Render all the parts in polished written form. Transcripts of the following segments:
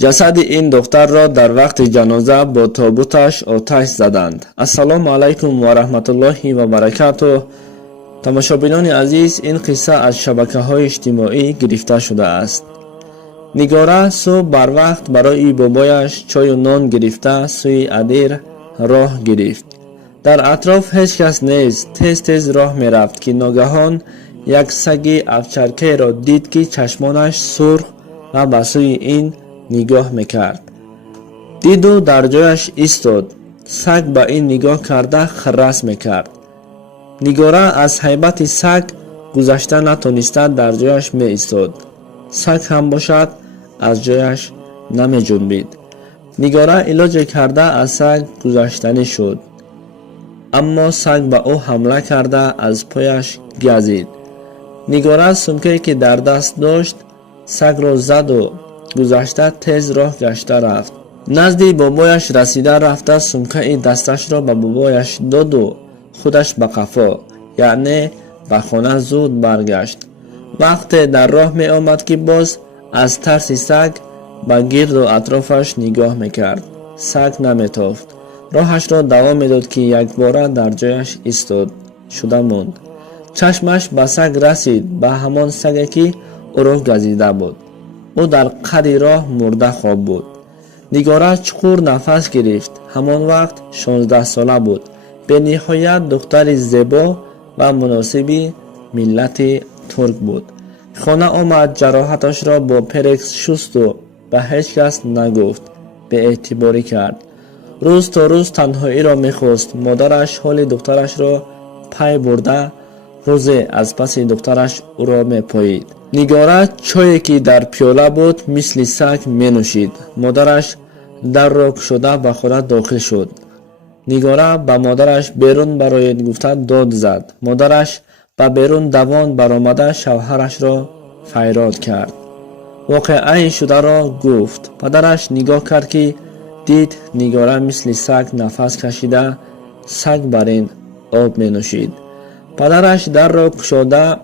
جسد این دختر را در وقت جنازه با تابوتش آتش زدند. السلام علیکم و رحمت الله و برکاته. تماشابینان عزیز، این قصه از شبکه‌های اجتماعی گرفته شده است. نگاره صبح بر وقت برای بابایش چای و نان گرفته سوی ادیر راه گرفت. در اطراف هیچ کس نیست. تیز تیز راه می رفت که ناگهان یک سگ افچرکه را دید که چشمانش سرخ و به سوی این نگاه میکرد. دید و در جایش ایستاد. سگ به این نگاه کرده خرس میکرد. نگاره از هیبت سگ گذشته نتونسته در جایش می ایستاد. سگ هم باشد از جایش نمی جنبید. نگاره علاج کرده از سگ گذشتنی شد، اما سگ به او حمله کرده از پایش گزید. نگاره سمکه‌ای که در دست داشت سگ را زد و گذشته تیز راه گشته رفت. نزد بابایش رسیده رفته سمکه دستش را به بابایش داد و خودش به قفا، یعنی به خانه زود برگشت. وقتی در راه می آمد که باز از ترس سگ به گرد و اطرافش نگاه می کرد. سگ نمی تافت. راهش را دوام می داد که یک باره در جایش ایستاد شده موند. چشمش به سگ رسید، به همان سگی که او را گزیده بود. او در قد راه مرده خواب بود. نگاره چقور نفس گرفت. همان وقت 16 ساله بود. به نهایت دختر زیبا و مناسب ملت ترک بود. خانه آمد، جراحتش را با پرکس شست و به هیچ کس نگفت. به اعتباری کرد. روز تا روز تنهایی را میخواست. مادرش حال دخترش را پی برده روزی از پس دخترش او را میپایید. نگاره چایی که در پیاله بود مثل سگ می نوشید. مادرش در را گشوده به خانه داخل شد. نگاره به مادرش بیرون برای گفته داد زد. مادرش به بیرون دوان برآمده شوهرش را فریاد کرد. واقعه شده را گفت. پدرش نگاه کرد که دید نگاره مثل سگ نفس کشیده سگ بر این آب می نوشید. پدرش در را گشوده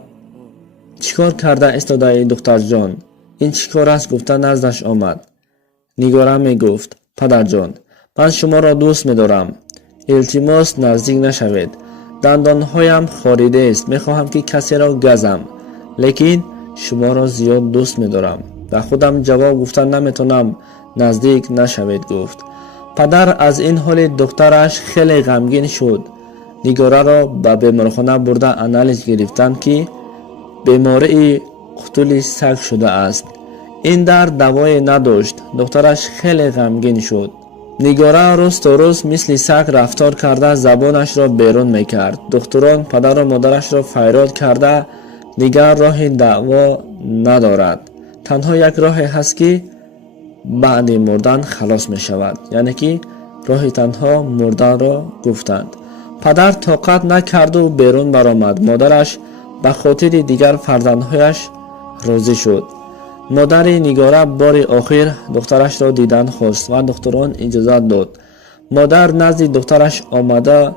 چیکار کرده استاده ای دختر جان؟ این چیکار است؟ گفته نزدش آمد. نگاره می گفت پدر جان، من شما را دوست می دارم. التماس نزدیک نشوید. دندانهایم خاریده است. می خواهم که کسی را گزم، لیکن شما را زیاد دوست می دارم. به خودم جواب گفته نمیتونم نزدیک نشوید گفت. پدر از این حال دخترش خیلی غمگین شد. نگاره را به بیمارخانه برده آنالیز گرفتند که بیماری قتل سگ شده است. این در دوای نداشت. دخترش خیلی غمگین شد. نگاره روز تا روز مثل سگ رفتار کرده زبانش را بیرون میکرد. دکتران پدر و مادرش را فریاد کرده دیگر راه دعوا ندارد. تنها یک راه هست که بعد مردن خلاص می شود، یعنی که راه تنها مردن را گفتند. پدر طاقت نکرد و بیرون برآمد. مادرش به خاطر دیگر فرزندهایش راضی شد. مادر نگاره بار آخر دخترش را دیدن خواست و دکتران اجازه داد. مادر نزد دخترش آمده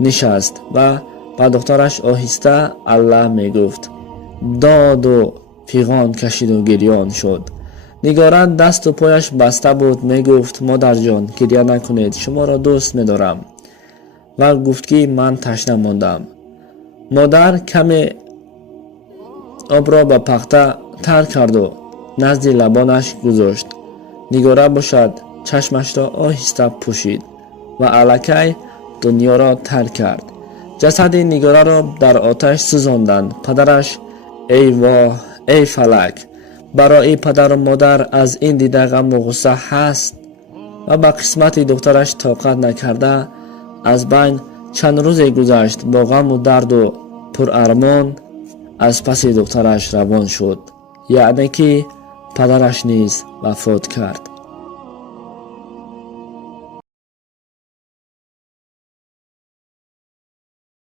نشست و به دخترش آهسته الله می گفت. داد و فیغان کشید و گریان شد. نگاره دست و پایش بسته بود. می گفت مادر جان گریه نکنید، شما را دوست می دارم. و گفت که من تشنه ماندم. مادر کمی آب را به پخته تر کرد و نزد لبانش گذاشت. نگاره باشد چشمش را آهسته پوشید و الکی دنیا را ترک کرد. جسد نگاره را در آتش سوزاندند. پدرش ای واه ای فلک، برای پدر و مادر از این دیده غم و غصه هست و به قسمت دخترش طاقت نکرده از بین چند روزی گذشت. با غم و درد و پر ارمان از پس دخترش روان شد، یعنی که پدرش نیز وفات کرد.